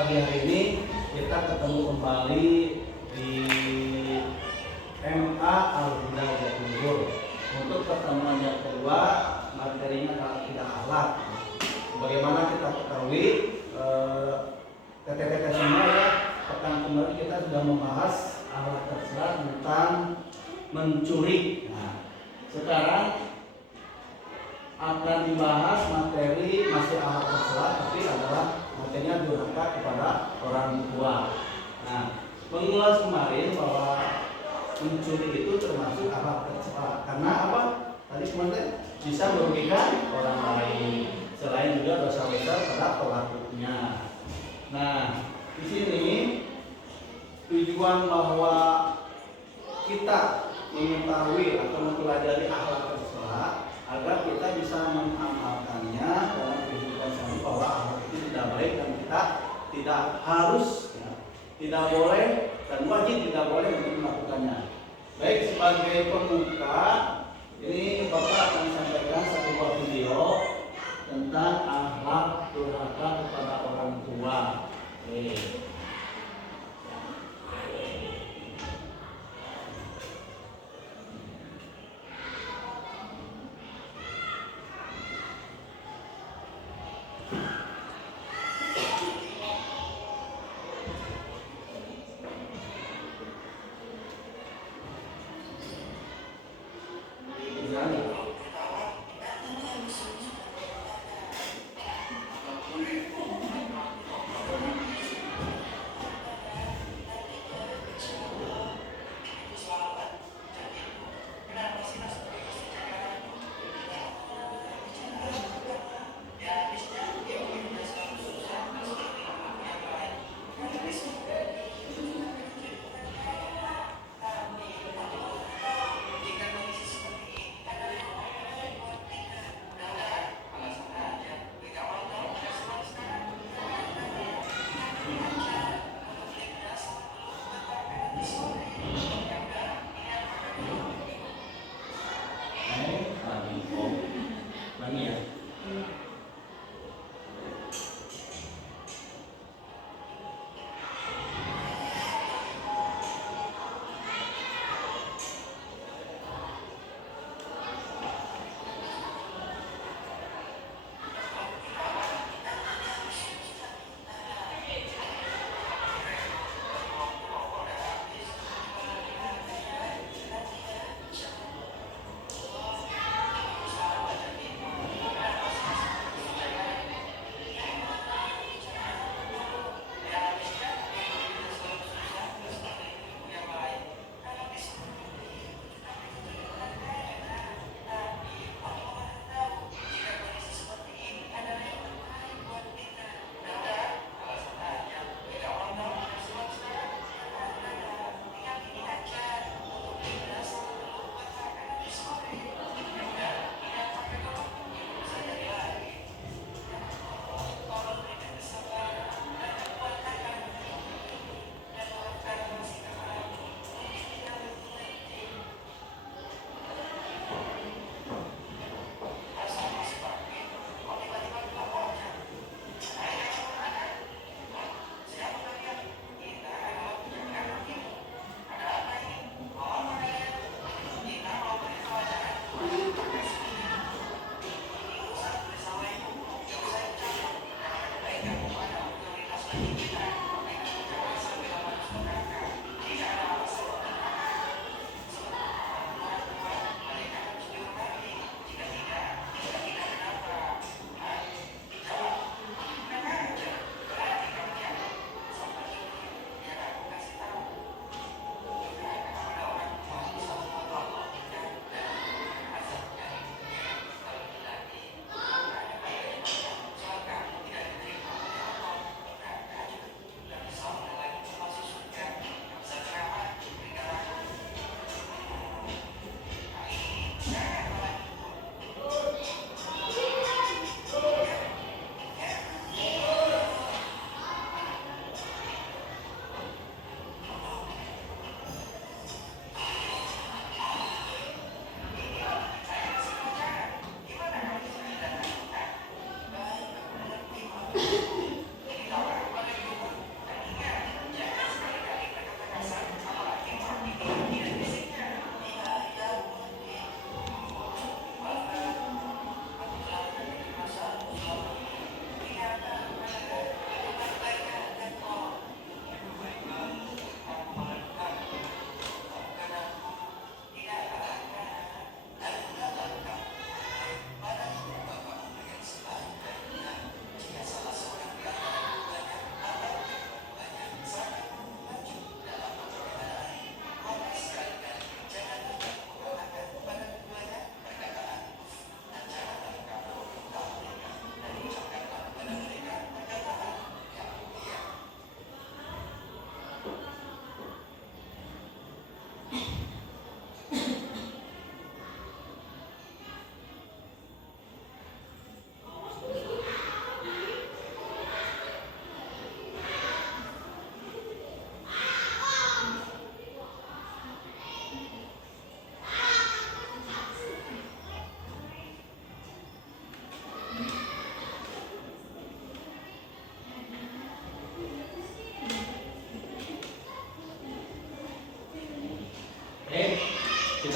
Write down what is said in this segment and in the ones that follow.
pagi hari ini kita ketemu kembali di MA Al-Huda Jatinangor. Untuk pertemuan yang kedua, materinya adalah tidak akhlak. Bagaimana kita ketahui, TTT semua ya, pekan kemarin kita sudah membahas akhlak tercela tentang mencuri. Nah, sekarang akan dibahas materi masih akhlak tercela, tapi adalah materinya durhaka kepada orang tua. Nah, mengulas kemarin bahwa mencuri itu termasuk akhlak tercela karena apa? Tadi kemarin bisa merugikan orang lain, selain juga dosa besar pada pelakunya. Nah, di sini tujuan bahwa kita mengetahui atau mempelajari akhlak tercela agar kita bisa mengamalkannya dalam kehidupan sehari, bahwa akhlak itu tidak baik dan kita tidak harus, ya, tidak boleh dan wajib tidak boleh untuk melakukannya. Baik, sebagai pembuka, ini Bapak akan sampaikan satu buah video tentang akhlak durhaka kepada orang tua. Oke.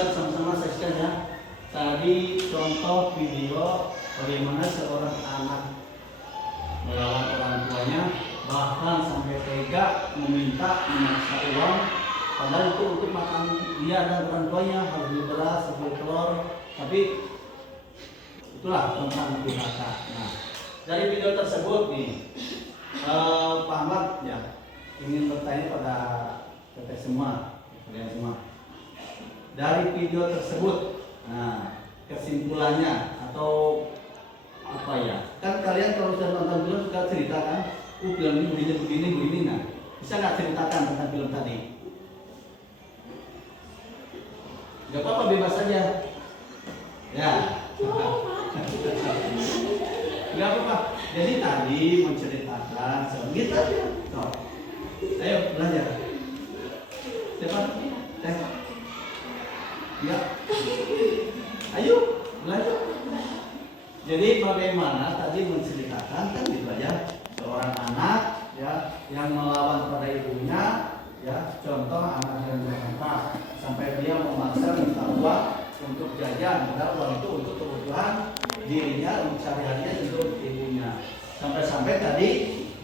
Bisa sama-sama saksikan ya. Tadi contoh video bagaimana seorang anak melawan orang tuanya, bahkan sampai tega meminta memaksa uang, padahal itu untuk makan dia dan orang tuanya, harus beli beras, beli telur, tapi itulah tentang durhaka. Nah, dari video tersebut nih, Pak Ahmad ya ingin bertanya pada kita semua, kalian semua. Dari video tersebut, nah kesimpulannya atau apa ya? Kan kalian kalau sudah nonton film sudah cerita kan, film ini begini, nah bisa nggak ceritakan tentang film tadi? Gak apa-apa, bebas saja. Ya. Gak apa-apa. Jadi tadi menceritakan sedikit aja. No. Ayo belajar. Siapa? Ya. Ayo belajar. Jadi bagaimana tadi menceritakan kan gitu aja, seorang anak ya yang melawan pada ibunya, ya contoh anak yang durhaka sampai dia memaksa minta uang untuk jajan, padahal uang itu untuk kebutuhan dirinya, untuk sehari-harinya, untuk ibunya. Sampai-sampai tadi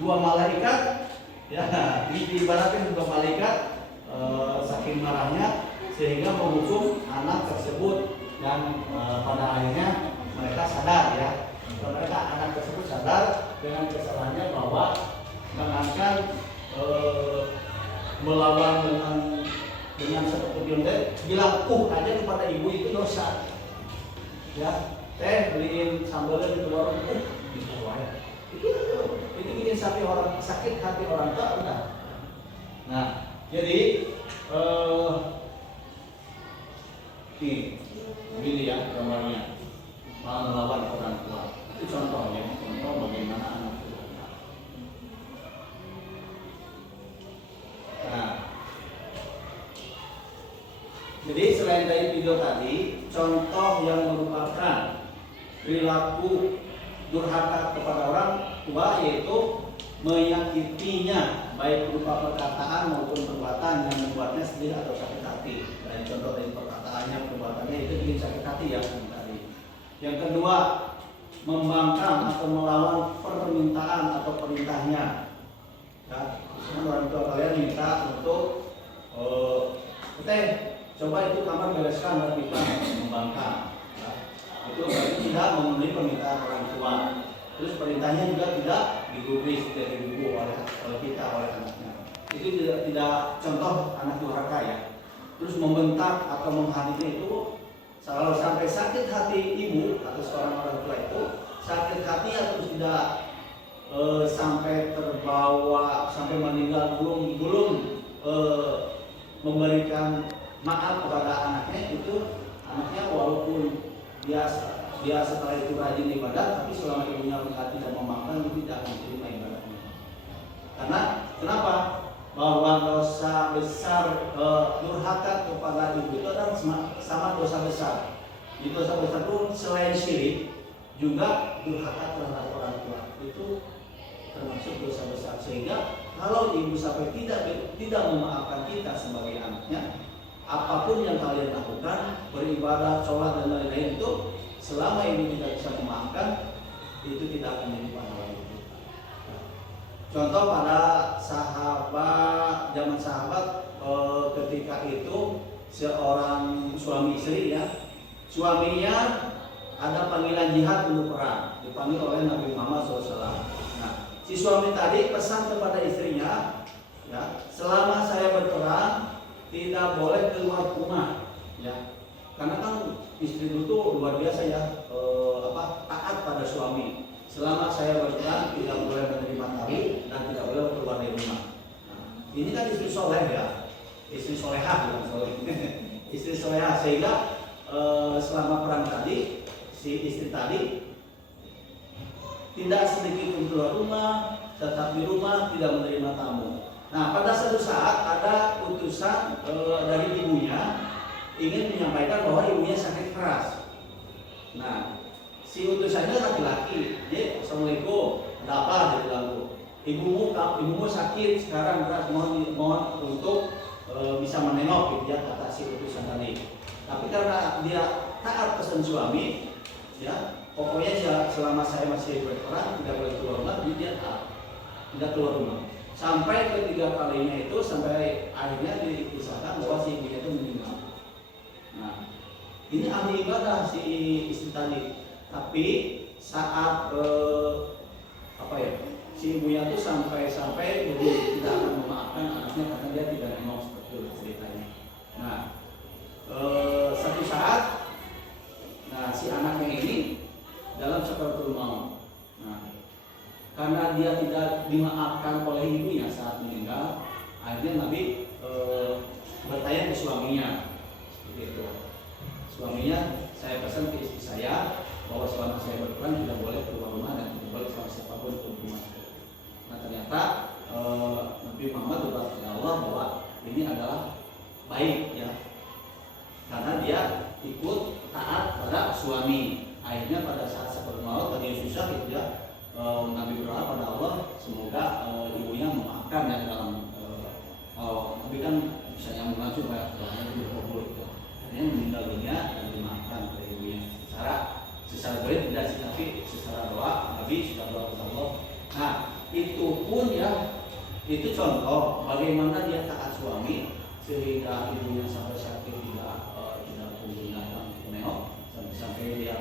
dua malaikat ya diibaratkan dua malaikat saking marahnya sehingga menghukum anak tersebut, dan pada akhirnya mereka sadar ya, mereka anak tersebut sadar dengan kesalahannya bahwa jangankan melawan dengan seperti Hyundai, bilang aja kepada ibu itu dosa. Ya, beliin sambalnya di warung gitu ya. Itu bikin sakit hati orang tua enggak. Nah, jadi begini ya gambarnya, melawan orang tua. Itu contohnya, contoh bagaimana anak durhaka. Nah, jadi selain dari video tadi, contoh yang merupakan perilaku durhaka kepada orang tua yaitu menyakitinya, baik berupa perkataan maupun perbuatan yang membuatnya sedih atau sakit hati. Dan contoh dari perkataannya, perbuatannya itu bikin sakit hati ya tadi. Yang kedua, membangkang atau melawan permintaan atau perintahnya. Ya, orang tua kalian minta untuk coba itu kamar bereskan dan kita membangkang. Ya. Itu berarti tidak memenuhi permintaan orang tua. Terus perintahnya juga tidak digubris, tidak didukung oleh kita, oleh anaknya. Itu tidak contoh anak durhaka ya. Terus membentak atau menghakimi itu, kalau sampai sakit hati ibu atau seorang orang tua itu sakit hati atau tidak sampai terbawa sampai meninggal belum memberikan maaf kepada anaknya, itu anaknya walaupun dia setelah itu rajin ibadah, tapi selama ibunya tidak memaafkan, itu tidak akan terima ibadahnya. Karena kenapa? Bahwa dosa besar durhaka kepada ibu itu adalah sama dosa besar. Di dosa besar itu selain syirik juga durhaka terhadap orang tua, itu termasuk dosa besar. Sehingga kalau ibu sampai tidak memaafkan kita sebagai anaknya, apapun yang kalian lakukan, beribadah, sholat dan lain-lain itu, selama ibu tidak bisa memaafkan, itu tidak akan jadi pahala ibu. Contoh pada zaman sahabat ketika itu seorang suami istri ya, suaminya ada panggilan jihad untuk perang, dipanggil oleh Nabi Muhammad SAW. Nah, si suami tadi pesan kepada istrinya, ya, selama saya berperang tidak boleh keluar rumah, ya, karena kan istri itu luar biasa ya, taat pada suami. Selama saya berperang tidak boleh menerima tamu dan tidak boleh keluar dari rumah. Nah, ini kan istri soleh ya, istri solehah bukan soleh, istri solehah, sehingga selama perang tadi si istri tadi tidak sedikit pun keluar rumah, tetap di rumah, tidak menerima tamu. Nah, pada suatu saat ada utusan dari ibunya ingin menyampaikan bahwa ibunya sakit keras. Nah, si utusannya laki-laki, dia assalamualaikum, ada apa? Dia bilang, ibumu sakit sekarang keras, mohon untuk bisa menengok, gitu ya, kata si utusan tadi. Tapi karena dia taat pesan suami, ya pokoknya selama saya masih berperan tidak boleh keluar rumah, jadi dia taat, tidak keluar rumah. Sampai ketiga kalinya itu, sampai akhirnya dikisahkan bahwa si ibunya itu meninggal. Nah, ini ahli ibadah si istri tadi, tapi saat si ibunya itu sampai tidak akan memaafkan anaknya karena dia tidak mau, seperti itu ceritanya. Nah, satu saat, nah si anaknya ini dalam sakaratul maut. Nah, karena dia tidak dimaafkan oleh ibunya saat meninggal, akhirnya Nabi bertanya ke suaminya, seperti itu. Suaminya, saya pesan ke istri saya bahwa selama saya berperan tidak boleh keluar rumah dan tidak boleh sama siapapun keluar rumah. Nah ternyata Nabi Muhammad berkata kepada Allah bahwa ini adalah baik, ya, karena dia ikut taat pada suami. Akhirnya pada saat sakaratul maut tadi susah gitu ya, Nabi berdoa pada Allah semoga ibunya memaafkan dan dalam Nabi kan bisa nyambung langsung kayak doanya itu berkabul gitu. Akhirnya meninggal dunia dan dimaafkan oleh ibunya secara boleh tidak sih, tapi secara doa Nabi sudah doa kepada Allah. Nah itu pun ya, itu contoh bagaimana dia taat suami sehingga ibunya sampai sakit tidak menggunakan neok, sampai dia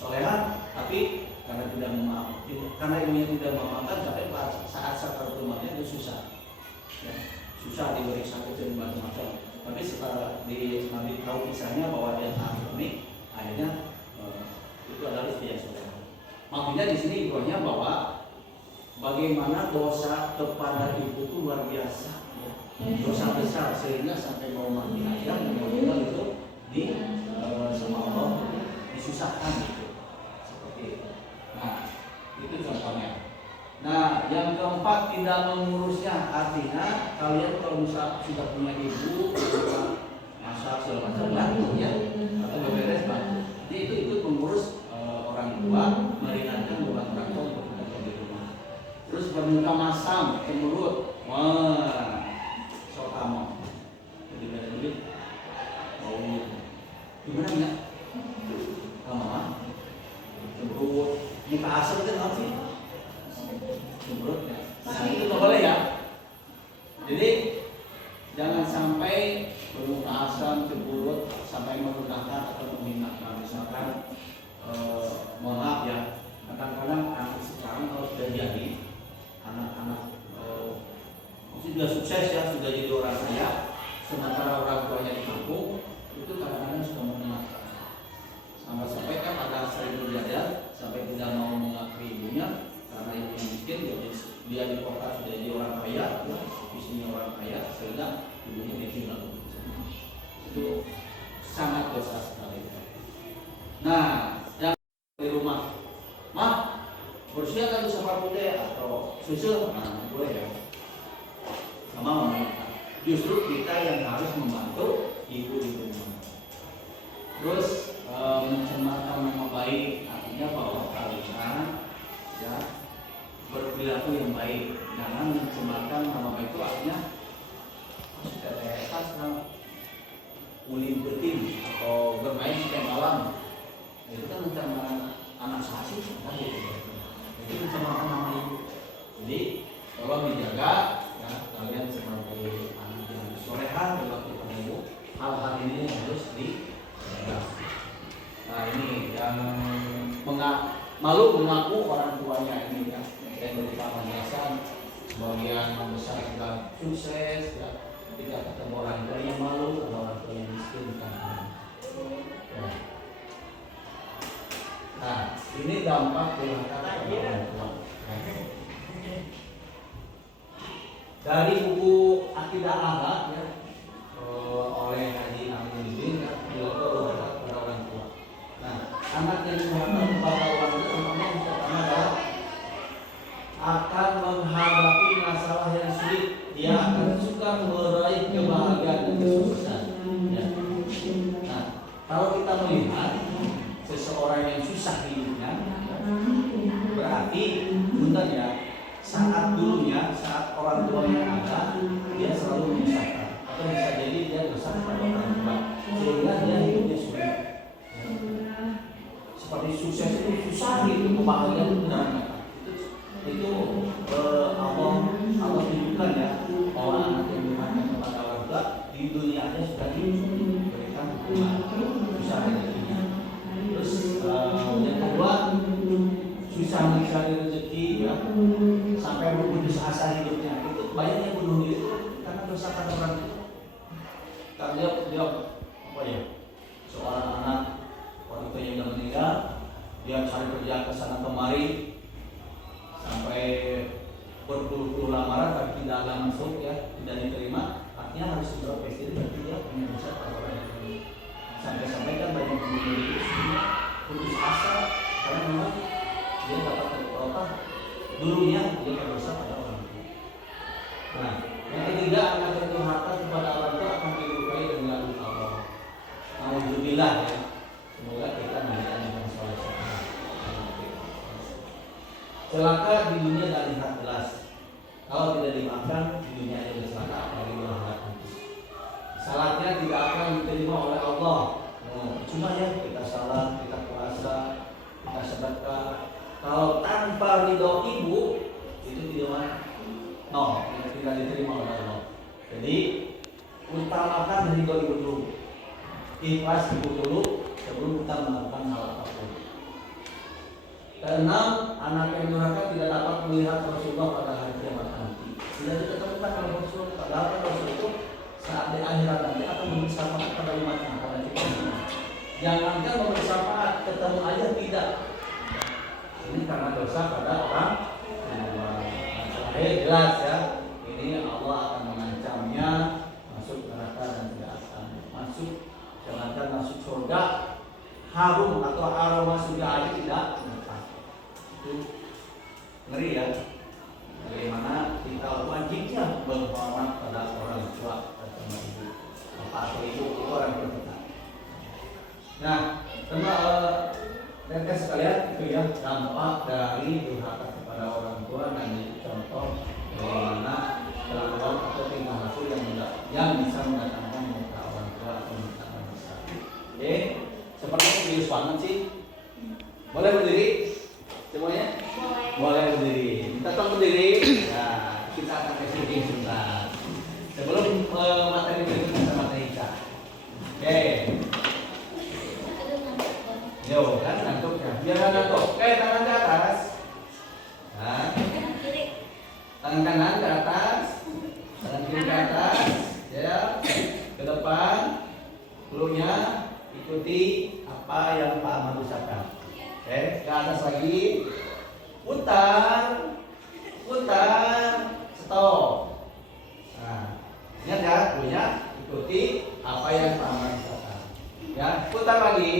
solehan, tapi karena ibunya tidak memaafkan sampai saat sakaratul mautnya itu susah, ya, susah diberi sakit dan macam-macam. Tapi setelah Nabi tahu kisahnya bahwa dia taat suami, akhirnya itu adalah istri yang soleha. Maksudnya di sini infonya bahwa bagaimana dosa kepada ibu itu luar biasa, ya. Dosa besar sehingga sampai mau mati ayam dan meninggal itu sama Allah disusahkan gitu. Seperti itu. Nah, itu contohnya. Nah, yang keempat tidak mengurusnya, artinya kalian kalau misalnya sudah punya ibu, masak segala macam bantu ya, atau beberes bantu. Jadi itu ikut mengurus orang tua, meringankan beban orang tua untuk bekerja di rumah. Terus bermuka masam, cemberut, wah, sok kamu, jadi beda duit, mau gimana ya? Kamu cemberut, muka asam itu apa sih? Cemberut ya. Nah itu nggak boleh ya. Jadi jangan sampai bermuka asam, cemberut sampai merendahkan atau menghinakan. Misalkan mohon maaf ya, kadang-kadang anak sekarang kalau sudah jadi anak-anak sudah sukses ya, sudah jadi orang kaya, sementara orang tuanya di kampung itu kadang-kadang suka menghinakan. Sampai kan pada sering berjalan sampai tidak mau mengakui ibunya karena ibunya miskin, jadi dia di kota sudah jadi orang kaya, visinya orang kaya, sehingga ibunya ditinggal. Itu sangat dosa sekali. Nah, yang di rumah, mah bersih kan sama putih atau susu, nah boleh ya. Sama mama. Justru kita yang harus membantu ibu di rumah. Terus mencemarkan nama baik, artinya bahwa kalian ya berperilaku yang baik. Jangan mencemarkan nama baik itu artinya sudah tetas ulin betin atau bermain sampai malam. Itu kan mencemarkan anak sasi kan gitu. Jadi mencemarkan nama ibu. Jadi tolong dijaga ya, kalian sebagai anak yang soleha berlaku pada ibu. Hal-hal ini harus dijaga. Nah ini yang malu mengaku orang tuanya ini ya, yang berupa penjelasan sebagian besar sudah sukses ya, tidak ketemu orang tua yang malu atau orang tua yang miskin kan. Ya. Nah ini dampak durhaka kepada orang tua. Dari buku Akidah Akhlak ya, oleh Haji Aminuddin ya, durhaka kepada orang tua. Nah, anak yang durhaka kepada orang tua yang pertama adalah akan menghadapi masalah yang sulit. Dia akan suka meraih kebahagiaan dan kesuksesan. Ya. Nah, kalau kita melihat seseorang yang susah hidupnya, berarti benar ya, saat dulunya, saat orang tuanya ada, dia selalu menyusahkan. Atau bisa jadi dia dosa kepada orang tua. mencari rezeki ya, sampai berputus asa hidupnya, itu banyak yang bunuh diri karena dosa pada orang tua. Karena dia apa ya, seorang anak orang tuanya sudah meninggal, dia cari kerja ke sana kemari sampai berpuluh-puluh lamaran tapi tidak masuk ya, tidak diterima, artinya harus introspeksi diri, berarti dia punya dosa pada orang tua. Sampai-sampai kan banyak yang bunuh diri putus asa karena memang dia dapat apa dulunya dia berdosa pada orang tua. Nah, yang ketiga, anak yang durhaka kepada orang tua akan dilukai dengan Allah. Alhamdulillah ya. Semoga kita menjadi anak yang soleh. Celaka di dunia dan akhirat jelas. Kalau tidak dimaafkan di dunia ada celaka, apalagi di akhirat nanti. Salatnya tidak akan diterima oleh Allah. Cuma ya kita salat, kita puasa, kita sedekah. Kalau tanpa ridho ibu itu tidak diterima oleh Allah. Jadi utamakan ridho ibu dulu, ikhlas ibu dulu sebelum kita melakukan hal apapun. Keenam, anak yang durhaka tidak dapat melihat Rasulullah pada hari kiamat nanti. Tidak diketemukan oleh Rasul. Padahal Rasul itu saat di akhirat nanti akan memberi syafaat pada umatnya, pada kita semua. Jangankan memberi syafaat, ketemu aja tidak. Ini karena dosa pada orang tua. Jelas ya, ini Allah akan mengancamnya masuk neraka dan tidak akan masuk. Jangankan masuk surga, harum atau aroma surga aja tidak. Itu ngeri ya. Bagaimana kita wajibnya berhormat pada orang tua atau ibu, bapak atau ibu itu orang tua kita. Nah, rekan sekalian, itu ya dampak dari durhaka kepada orang tua dan contoh bagaimana kelakuan atau tingkah laku yang bisa mendatangkan murka orang tua atau murka manusia. Oke, sepertinya serius banget sih. Boleh berdiri semuanya? Boleh berdiri. Kita tolong berdiri. Nah, kita akan kasih sebentar. Sebelum materi berikutnya kita materi kita. Oke. Yo, kan ngantuknya. Biar ngantuk. Oke, tangan ke atas. Nah. Tangan kanan ke atas. Tangan kiri ke atas. Ya. Ke depan. Pelunya ikuti apa yang Pak Ahmad ucapkan. Oke, ke atas lagi. Putar. Stop. Nah, ingat ya, pelunya ikuti apa yang Pak Ahmad ucapkan. Ya, putar lagi.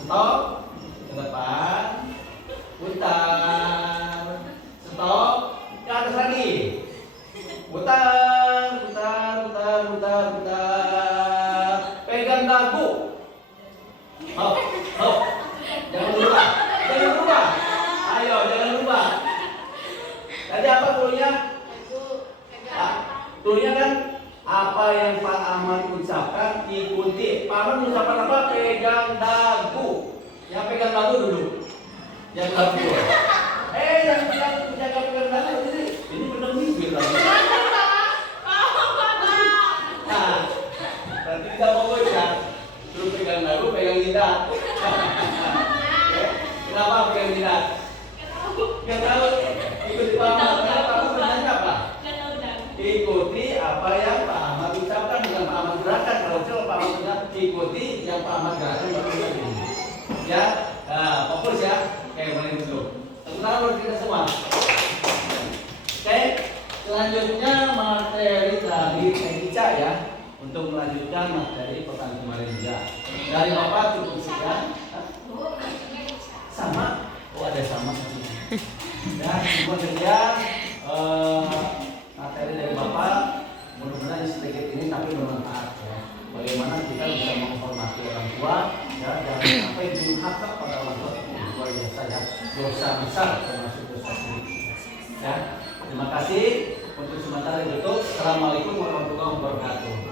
Stop, ke depan, putar, stop, ke atas lagi, putar, pegang dagu, hop, jangan lupa, ayo jangan lupa. Tadi apa tulinya? Tulinya kan apa yang Pak Ahmad ucapkan ikuti. Pak Ahmad ucapkan apa? Pegang dagu. Yang pegang dagu dulu. Yang dagu. Yang pegang dagu ini benar bibir lagi. Nah, berarti tidak mau ya. Terus pegang dagu, pegang lidah. Kenapa pegang lidah? Gak tahu. Ikuti Pak Ahmad. Kenapa Pak Ahmad apa? Ikuti apa yang Pak Ahmad ucapkan, bukan Pak Ahmad gerakan. Kalau Pak Ahmad gerakan, ikuti yang Pak Ahmad gerakan. Ya, fokus ya. Oke, mulai dulu. Tenang kita semua. Oke, selanjutnya materi dari Ica ya, untuk melanjutkan materi pekan kemarin juga. Dari Bapak cukup sekian. Sama? Oh ada sama. Ya, cukup sekian. Materi dari Bapak mudah-mudahan sedikit ini tapi bermanfaat ya. Bagaimana kita bisa menghormati orang tua ya, jangan sampai durhaka pada orang tua. Luar biasa ya, dosa besar termasuk dosa syirik ya. Terima kasih untuk sementara itu. Assalamualaikum warahmatullahi wabarakatuh.